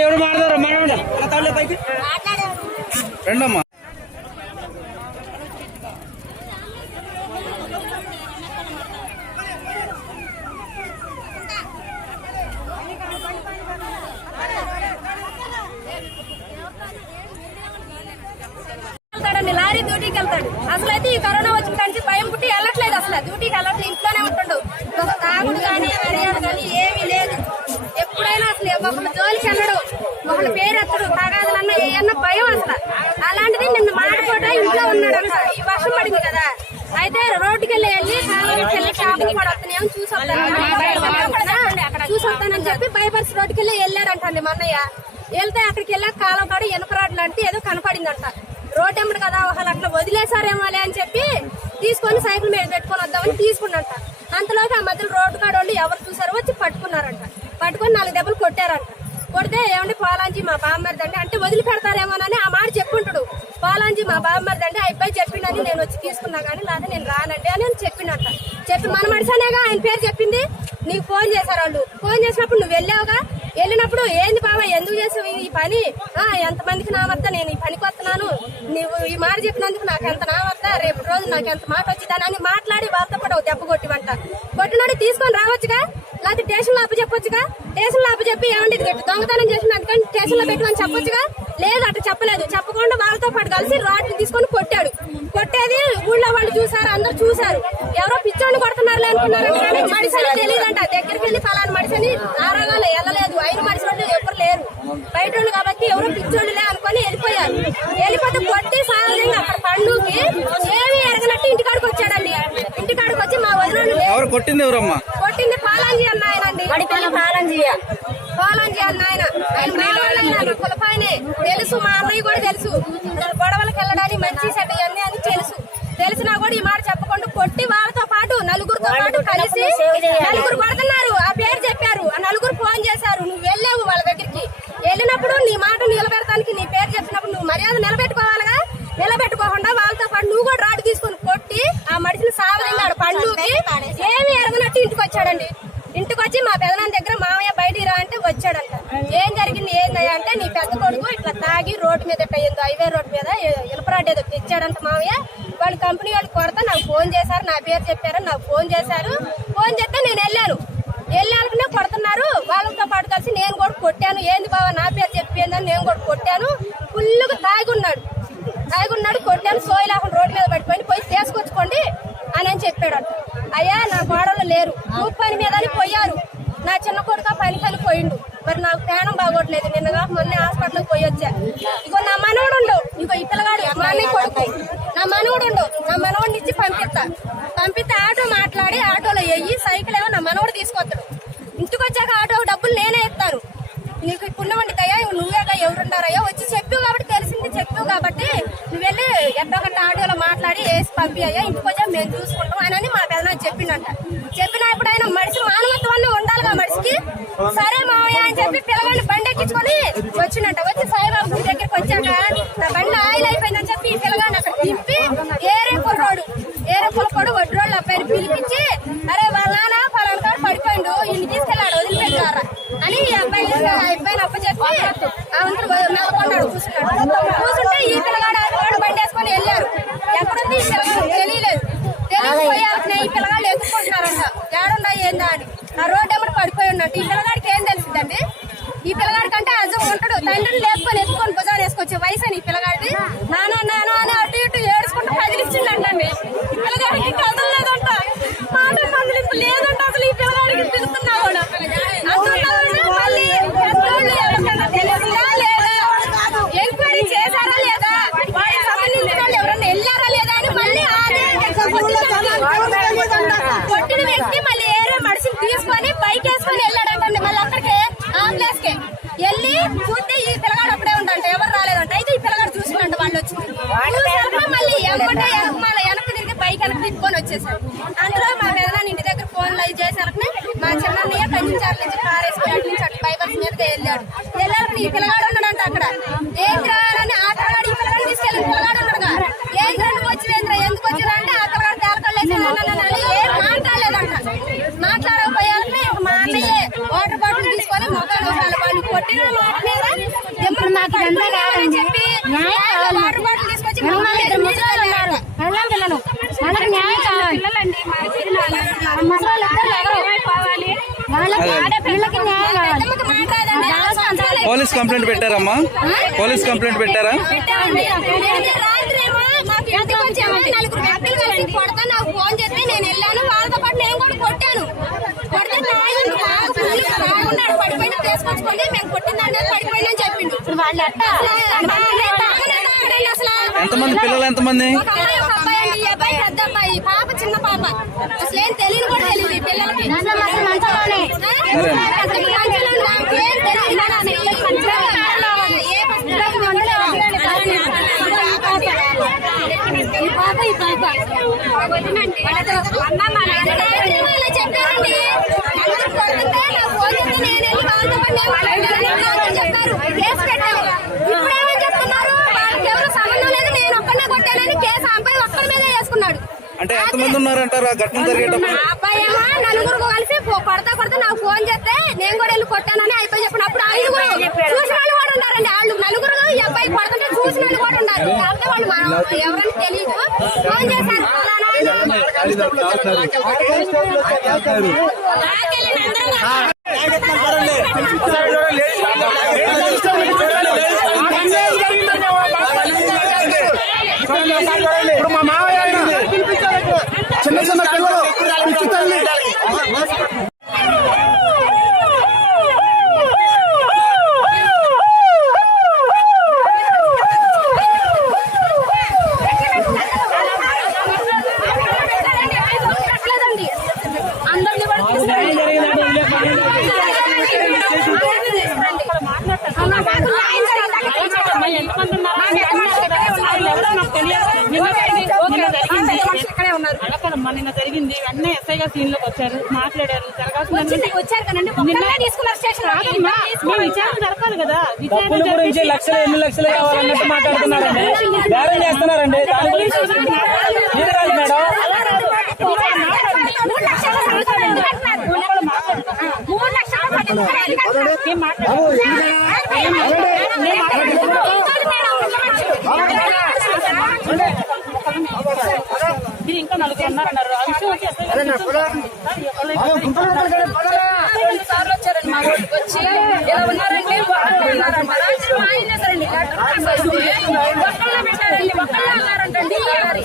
ఎవరు మాడతారు రెండమ్మా లారీ డ్యూటీకి వెళ్తాడు. అసలు అయితే ఈ కరోనా డ్యూటీకి వెళ్ళట్లేదు ఇంట్లోనే ఉంటుండు. ఒక తాగుడు కానీ మర్యాద కానీ ఏమీ లేదు. ఎప్పుడైనా అసలు ఒకళ్ళ జోలికి వెళ్ళడు. ఒకళ్ళ పేరు ఎత్తడు. తగాదులన్నా ఏమన్నా భయం అసలు. అలాంటిది నిన్ను మాడిపోట ఇంట్లో ఉన్నాడు అంట ఈ వర్షం పడింది కదా. అయితే రోడ్డుకి వెళ్ళి వెళ్ళి వెళ్ళి షాపింగ్ కూడా వస్తున్నాయో చూసి వస్తాను చూసి వస్తానని చెప్పి బైపర్స్ రోడ్డుకి వెళ్ళి వెళ్ళాడంటండి మొన్నయ్య. వెళ్తే అక్కడికి వెళ్ళాక కాలం కాడ ఎనుకరాడు లాంటి ఏదో కనపడిందంట. రోడ్ ఎమ్మడు కదా వాళ్ళు అట్లా వదిలేసారేమోలే అని చెప్పి తీసుకొని సైకిల్ మీద పెట్టుకొని వద్దామని తీసుకున్నంట. అంతలోకి ఆ మధ్యలో రోడ్డు కాడ వాళ్ళు ఎవరు చూసారో వచ్చి పట్టుకున్నారంట. పట్టుకొని నాలుగు దెబ్బలు కొట్టారంట. కొడితే ఏమండి పాలాంజీ మా బామ్మరిదండి. అంటే వదిలి పెడతారేమోనని ఆ మాట చెప్పుంటాడు. పాలాంజీ మా బామ్మరిదండి ఆ అబ్బాయి చెప్పిండని నేను వచ్చి తీసుకున్నా కానీ లేదా నేను రానండి అని అని చెప్పిండట చెప్పి మన మనిషనేగా ఆయన పేరు చెప్పింది? నీకు ఫోన్ చేశారు వాళ్ళు. ఫోన్ చేసినప్పుడు నువ్వు వెళ్ళావుగా? వెళ్ళినప్పుడు ఏంది బాబా ఎందుకు చేసావు ఈ పని? ఆ ఎంతమందికి నా వద్ద నేను ఈ పనికి వస్తున్నాను. నువ్వు ఈ మాట చెప్పినందుకు నాకు ఎంత నా వద్ద రేపు రోజు నాకు ఎంత మాట వచ్చిందని అని మాట్లాడి వాళ్ళతో కూడా ఒక దెబ్బ కొట్టివంట. కొట్టినోడి తీసుకొని రావచ్చుగా? లేకపోతే స్టేషన్లో చెప్పొచ్చుగా? స్టేషన్లో చెప్పి ఏమండి ఇది గట్టి దొంగతనం చేసిన అందుకని స్టేషన్లో పెట్టమని చెప్పొచ్చుగా? లేదు అట్లా చెప్పలేదు. చెప్పకుండా వాళ్ళతో పాటు కలిసి రాడ్లు తీసుకొని కొట్టాడు. కొట్టేది ఊళ్ళో వాళ్ళు చూసారు అందరు చూసారు ఎవరో పిచ్చోళ్ళు కొడుతున్నారు అనుకున్నారు కానీ మనిషిని తెలియదంట. దగ్గరికి వెళ్ళి ఫలానా మనిషిని ఆరోగాలు వెళ్ళలేదు ఐదు మనిషి వాళ్ళు ఎవరు లేరు. బయట కాబట్టి ఎవరో పిచ్చోళ్ళులే అనుకొని వెళ్ళిపోయారు. వెళ్ళిపోతే కొట్టి సాయంత్రం అక్కడ పండుగకి ఏమి ఎరగనట్టు ఇంటికాడికి వచ్చాడండి. ఇంటికాడికి వచ్చి మా వదిన ఎవరు కొట్టింది ఎవరమ్మా? కొట్టింది పాలాంజీ అన్న ఆయనండి. పాలాంజీ పాలాంజీ అన్న ఆయన. ఆయన మావాళ్ళైన కులపాయనే. తెలుసు మా అన్నయ్య కూడా తెలుసు. గొడవలకు వెళ్ళడానికి మంచి చెడ్డ ఇవన్నీ అని తెలుసు. తెలిసినా కూడా ఈ మాట చెప్పకుండా కొట్టి వాళ్ళతో పాటు నలుగురితో పాటు కలిసి నలుగురు కొడుతున్నారు. ఆ పేరు చెప్పారు. ఆ నలుగురు ఫోన్ చేశారు. నువ్వు వెళ్ళావు వాళ్ళ దగ్గరికి. వెళ్ళినప్పుడు నీ మాట నిలబెడతానికి నీ పేరు చెప్పినప్పుడు నువ్వు మర్యాద నిలబెట్టుకోవాలిగా? నిలబెట్టుకోకుండా వాళ్ళతో పాటు నువ్వు కూడా రాడు తీసుకొని కొట్టి ఆ మనిషిని సావరింగాడు పండుకి ఏమి ఎరగనట్టు ఇంటికి వచ్చాడండి. ఇంటికి వచ్చి మా పెదనాన్న దగ్గర మామయ్య బయటికి రా అంటే వచ్చాడంట. ఏం జరిగింది ఏందయ్యా అంటే నీ పెద్ద కొడుకు ఇట్లా తాగి రోడ్డు మీద ఇట్లా హైవే రోడ్డు మీద ఇలపరాడ్ ఏదో తెచ్చాడంట మామయ్య. వాళ్ళ కంపెనీ వాళ్ళు కొరత నాకు ఫోన్ చేశారు నా పేరు చెప్పారు నాకు ఫోన్ చేశారు. ఫోన్ చేస్తే నేను వెళ్ళాను. వెళ్ళాలనుకునే కొడుతున్నారు. వాళ్ళతో పాటు కలిసి నేను కూడా కొట్టాను. ఏంది బాబా నా పేరు చెప్పిందని నేను కూడా కొట్టాను. ఫుల్గా తాగున్నాడు. తాగున్నాడు కొట్టాను సోయి లేకుండా రోడ్డు మీద పడిపోయి పోయి తీసుకొచ్చుకోండి అని అని చెప్పాడు అయ్యా నా గోడలు లేరు. కూలి పని మీద అని పోయారు. నా చిన్న కొడుక పని పని పోయిండు మరి నాకు ప్రాణం బాగోట్లేదు. నిన్నగా మొన్న హాస్పిటల్కి పోయి వచ్చా. ఇగో నా మనవడు ఇంకో ఇగో ఈ పిల్లగాడు మా అన్నయ్య కొడుకు. నా మనవడు నా మనవడిని ఇచ్చి పంపిస్తా ఆటో మాట్లాడి ఆటోలో వెయ్యి సైకిల్ ఏమో నా మనవడు తీసుకొస్తాడు ఇంటికి వచ్చాక ఆటో డబ్బులు నేనే ఇస్తాను నీకు పుణ్యమండి దయ్యా నువ్వేగా ఎవరున్నారయ్యా వచ్చి చెప్పావు కాబట్టి తెలిసింది చెప్పావు కాబట్టి నువ్వు వెళ్ళి ఎట్టొకటి ఆడియోలో మాట్లాడి వేసి పంపి అయ్యా ఇంటికి వచ్చా మేము చూసుకుంటాం అని మా పెదనాన్న చెప్పిండంట చెప్పినప్పుడు ఆయన మనిషి మానవత్వాన్ని ఉండాలిగా మనిషికి సరే మావయ్య అని చెప్పి పిల్లగాడిని బండి ఎక్కించుకొని వచ్చినట్ట వచ్చి సాయిబాబు గుడి దగ్గరికి వచ్చాక నా బండి ఆయిల్ అయిపోయిందని చెప్పి ఈ పిల్లగాడిని అక్కడ దింపి ఏరే కుర్రోడు ఏరే కులకోడు వడ్రోళ్ళు అబ్బాయిని పిలిపించి అరే వాళ్ళ నాన్న ఫలానా కాడ తీసుకెళ్ళాడు వదిలిపెట్టారా అని ఈ అబ్బాయి అబ్బాయిని అప్ప చెప్పి అవంతా నెలకొన్నాడు కూర్చున్నాడు. కూర్చుంటే ఈ పిల్లగాడు ఆ పిల్లగాడు బండి వేసుకొని వెళ్ళారు. ఎక్కడుంది ఈ పిల్లగాడు? తెలియలేదు. తెలియకపోయి ఈ పిల్లగాళ్ళు ఎక్కుకుంటున్నారంట. ఏడున్నా ఏందా అని. ఆ రోడ్డు ఎమ్మడి పడిపోయి ఉన్నట్టు. ఈ పిల్లగాడికి ఏం తెలిసిందండి ఈ పిల్లగాడి కంటే అజం ఉంటాడు. తండ్రిని లేపుకొని ఎత్తుకొని భుజాలు వేసుకొచ్చే వయసు అని ఈ పిల్లగాడిది. నాన్న నాన్న అని ఈ పిల్లగాడు ఉన్నాడంట అక్కడ. ఏం రాయాలని ఆ పిల్లగాడు ఈ పిల్లగాడు తీసుకెళ్ళి పిల్లగాడు ఉన్నాడుగా? ఏం రెండు వచ్చింది? ఎందుకు వచ్చింది? అంటే ఆ పిల్లగాడు తేలకలేసి ఏం మాట్లాడలేదంట. మాట్లాడకపోయాలని మా అన్నయ్య వాటర్ బాటిల్ తీసుకొని మొక్కలు వాళ్ళు కొట్టిన మాట మీద అని చెప్పి వాటర్ బాటిల్ తీసుకొచ్చి పిల్లలు మనకు న్యాయం కావాలి. పిల్లలండి మా వాళ్ళకి న్యాయం కావాలి. పోలీస్ కంప్లైంట్ పెట్టారమ్మా. పోలీస్ కంప్లైంట్ పెట్టారా? ఫోన్ చేస్తే నేను వెళ్ళాను. వాళ్ళతో పాటు నేను కూడా కొట్టాను. కొడితే పడిపోయిన తీసుకొచ్చుకోండి మేము కొట్టిందంటే చెప్పిండు. ఎంతమంది పిల్లలు ఎంతమంది అబ్బాయి పెద్ద అబ్బాయి. పాప చిన్న పాప. అసలు ఏం తెలియదు కూడా తెలియదు పిల్లలకి దాంట్లో మస్తు మంచంలోనే సరే. పెద్ద మంచులో నాకు ఏం తెలియదు నాకు అసలు ఈ మంచులో ఏ పుస్తకాలు మందులు ఈ పాప ఈ పాప అమ్మ మా నాయన ఇలా చెప్పారండి అందరూ కొడుతుంటే నా ఫోన్ చేస్తే నేను వెళ్ళి వాళ్ళతో పాటు నేను మాట్లాడాను. చెప్పారు కేసు పెట్టాము ఇప్పుడేమో చెప్తున్నారు వాళ్ళకి ఎవరు సంబంధం లేదు నేను ఒక్కనే కొట్టానని కేసు ఆ అబ్బాయి ఒక్కడి మీదే వేసుకున్నాడు అంటే ఎంతమంది ఉన్నారంటారు ఆ ఘటన జరిగేటప్పుడు? నలుగురు కలిసి కొడతా కొడతా నాకు ఫోన్ చేస్తే నేను కూడా వెళ్ళి కొట్టానని అయిపోయి చెప్పిన అప్పుడు ఐదుగురు చూసిన వాళ్ళు కూడా ఉన్నారండి. వాళ్ళు నలుగురు అబ్బాయి కొడుతుంటే చూసిన వాళ్ళు కూడా ఉన్నారు. కాకపోతే వాళ్ళు మన ఎవరని తెలియదు ఫోన్ చేశారు. ఇప్పుడు మా మావయ్య చిన్న చిన్న పిల్లలు పిచ్చి తల్లి అడగమ్మా నిన్న జరిగింది. వెంటనే ఎస్ఐ గారు సీన్లోకి వచ్చారు మాట్లాడారు. జరగాల్సిన వచ్చి- వచ్చారు కదండి ఒక్కళ్ళే తీసుకున్నారు స్టేషన్ కాదమ్మా, మీ విచారణ జరపాలి కదా. విచారణ డబ్బుల గురించి లక్షలు ఎన్ని లక్షలు కావాలన్నట్టు మాట్లాడుతున్నారండి. బేరం చేస్తున్నారండి. దాని గురించి మీరు కాదు మేడం. మూడు లక్షల సంవత్సరాలు ఇంకా నలుగురు ఉన్నారన్నారు ఆ విషయం వచ్చి ఎస్ఐ గారు రెండు సార్లు వచ్చారండి మా ఊరికి వచ్చి ఇలా ఉన్నారంట. ఒక్కళ్ళే పెట్టారండి ఒక్కళ్ళే అన్నారంటండి పెట్టారండి.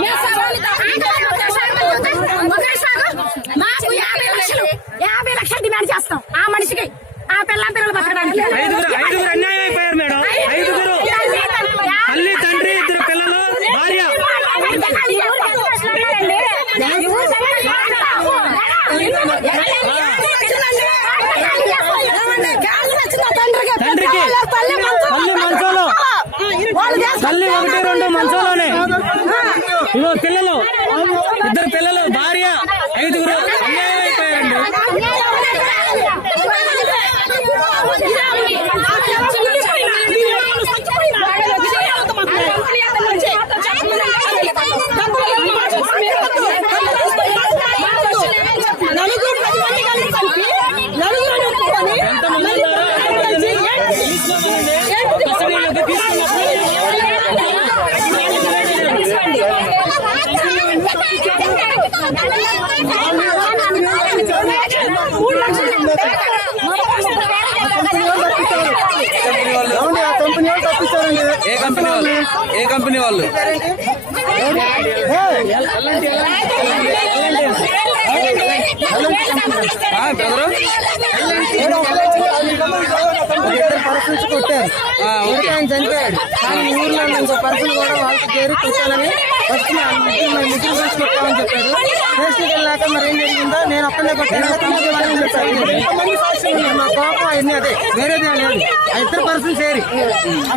没有三个，没，你。బ్రదరు కొట్టారు ఓకే ఆయన చనిపోయాడు కానీ ఊర్లో ఉన్న ఇంకో పర్సన్ కూడా వాళ్ళకి చేరి కొట్టాలని ఫస్ట్ మా ముగ్గురు మా ముగ్గురు కలిసి కొట్టామని చెప్పారు స్టేషన్కి వెళ్ళాక మరి ఏం జరిగిందో నేను ఒక్కనే కొట్టాను? నా కోపం అవన్నీ అదే వేరేది ఏం లేదు ఆ ఇద్దరు పర్సన్ చేరి ఆ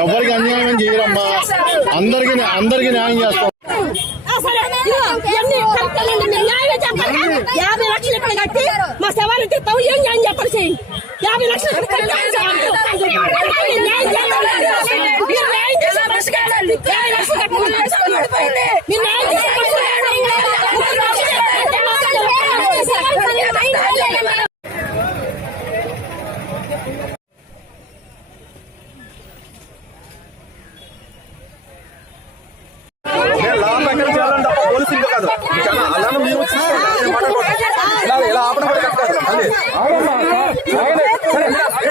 ఎవరికి అన్యాయం చేయరమ్మా. అందరికి అందరికి న్యాయం చేస్తాం యాభై లక్షలు ఇక్కడ కట్టి మా తీస్తాం ఏం న్యాయం చెప్పాలి యాభై లక్షలు చేసే మనిషి కాదండి.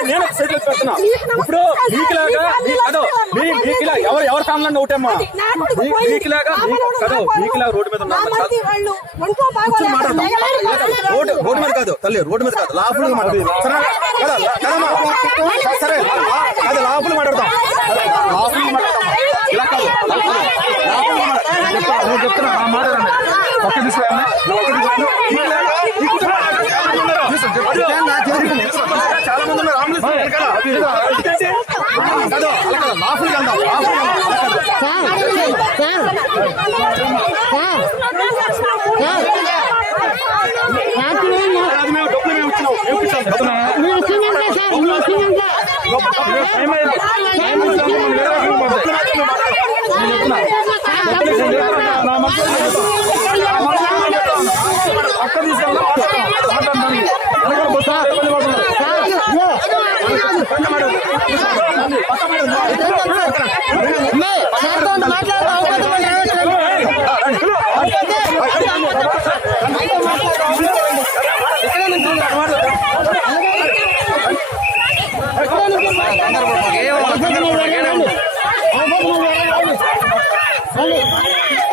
నేను సైడ్ పెడుతున్నా ఇప్పుడు మీకులాగా మీ మీకులా ఎవరు ఎవరు ఫ్యామిలీ ఒకటేమ్మా మీకులాగా కదో మీకులాగా రోడ్డు మీద. రోడ్డు రోడ్డు మీద కాదు తల్లి రోడ్డు మీద కాదు లాఫుల్ మాట్లాడదాం? సరే అదే లాఫుల్ మాట్లాడదాం లాఫుల్ మాట్లాడదాం ఇలా కాదు చెప్తున్నా మాట్లాడండి ఒక్క తీసుకోండి. మీకులాగా ఈ కుటుంబం చాలా మంది ఉన్నారు. చాలా మంది ఉన్నారు అంబులెన్స్ వెనకాల. కాదు అలా కాదు లాఫుల్ వెళ్దాం లాఫుల్ వెళ్దాం అది మేము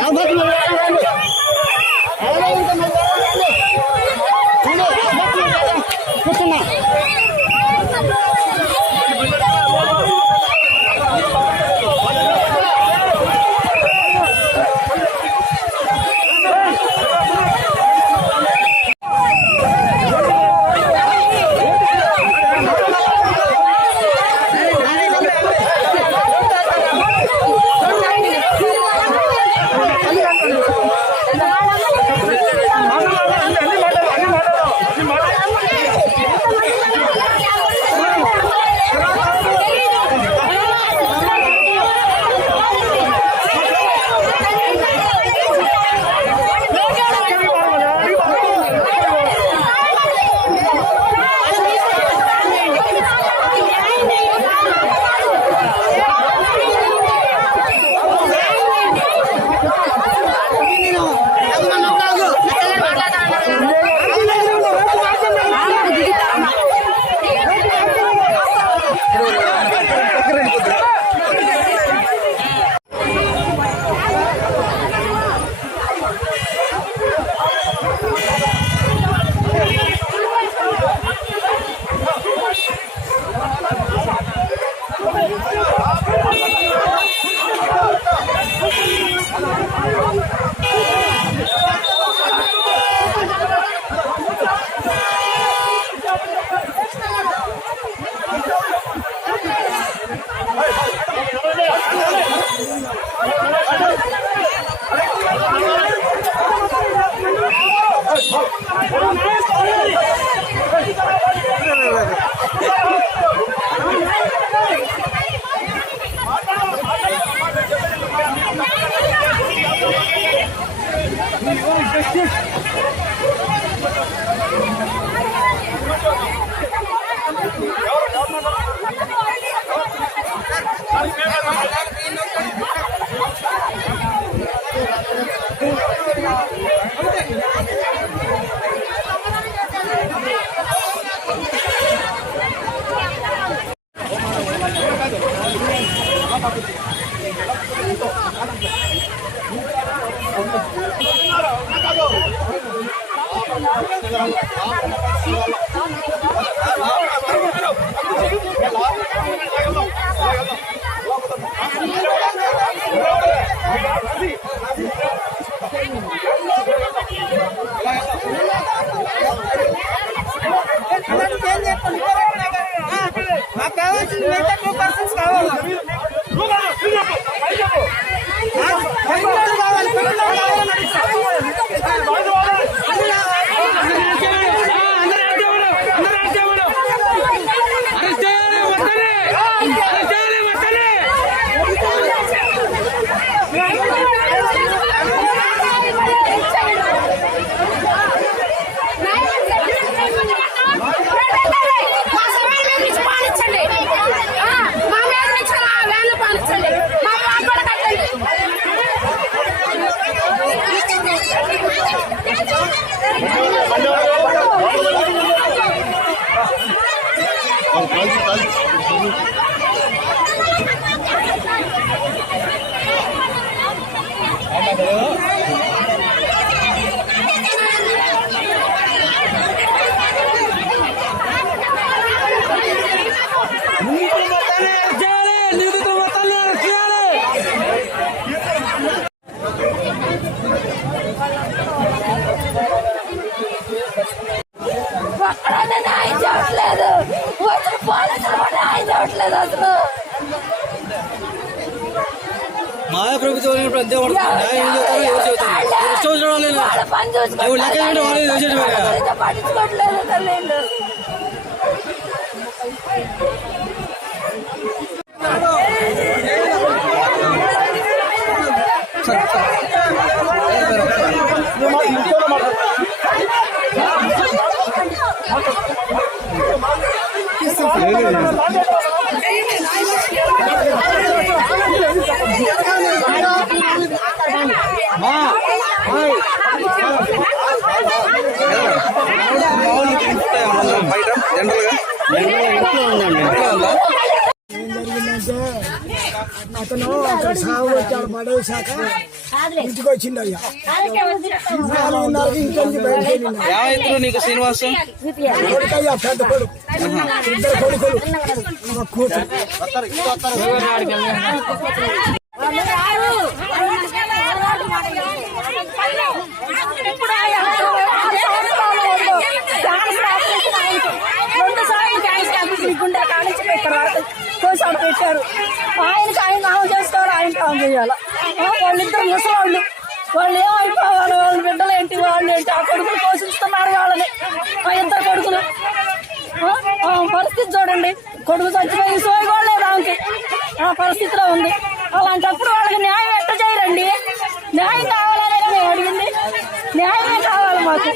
అందరూ 来人了来人了 ఇప్పుడు అంతే పడుతుంది ఆయన చెప్తారు ఎవరు చెబుతారు ఇష్టం వచ్చిన వాళ్ళు ఎవరు లెక్క చేయడం వాళ్ళు చేసేయడం పట్టించుకోవట్లేదు అతను అక్కడ సాగు వచ్చాడు పడేశాక ఇంటికి వచ్చింది? అయ్యా నాలుగున్నరకి ఇంటి నుంచి బయటకు పెద్ద కొడుకు ఇద్దరు కొడుకులు కూతురు కోసం పెట్టారు. ఆయనకి ఆయన నామం చేసుకోవాలి ఆయన నామం చేయాలి వాళ్ళిద్దరు ముసలాళ్ళు. వాళ్ళు ఏమైపోవాలి? వాళ్ళ బిడ్డలు ఏంటి? వాళ్ళు ఏంటి? ఆ కొడుకులు పోషిస్తున్నారు వాళ్ళని. ఆ ఇద్దరు కొడుకులు. పరిస్థితి చూడండి. కొడుకు చచ్చిపోయి సోయి కూడా లేదు ఆమెకి. ఆ పరిస్థితిలో ఉంది. అలాంటప్పుడు వాళ్ళకి న్యాయం ఎంత చేయరండి? న్యాయం కావాలనే మేము అడిగింది. న్యాయమే కావాలి మాకు.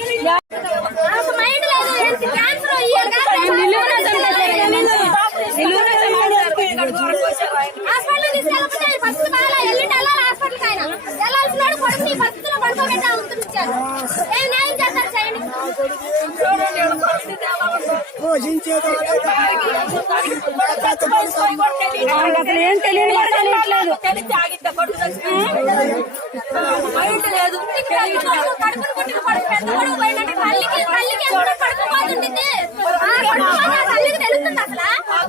హాస్పిటల్ తీసుకెళ్ళకపోతే ఆయన పరిస్థితి బాగా ఎల్లుండి వెళ్ళాలి హాస్పిటల్కి ఆయన. వెళ్ళాల్సినాడు కొడుకు నీ పరిస్థితిలో పడుకోబెట్టి ఉంటున్నారు ఏం న్యాయం చేస్తారు చేయండి. వాళ్ళకి అసలు ఏం తెలియట్లేదు కడుపును పుట్టిన కొడుకు పెద్ద కొడుకు పోయినట్టు తల్లికి తల్లికి ఎప్పుడు పడుకోబోతుంటుంది ఆ కొడుకు ఆ తల్లికి తెలుస్తుంది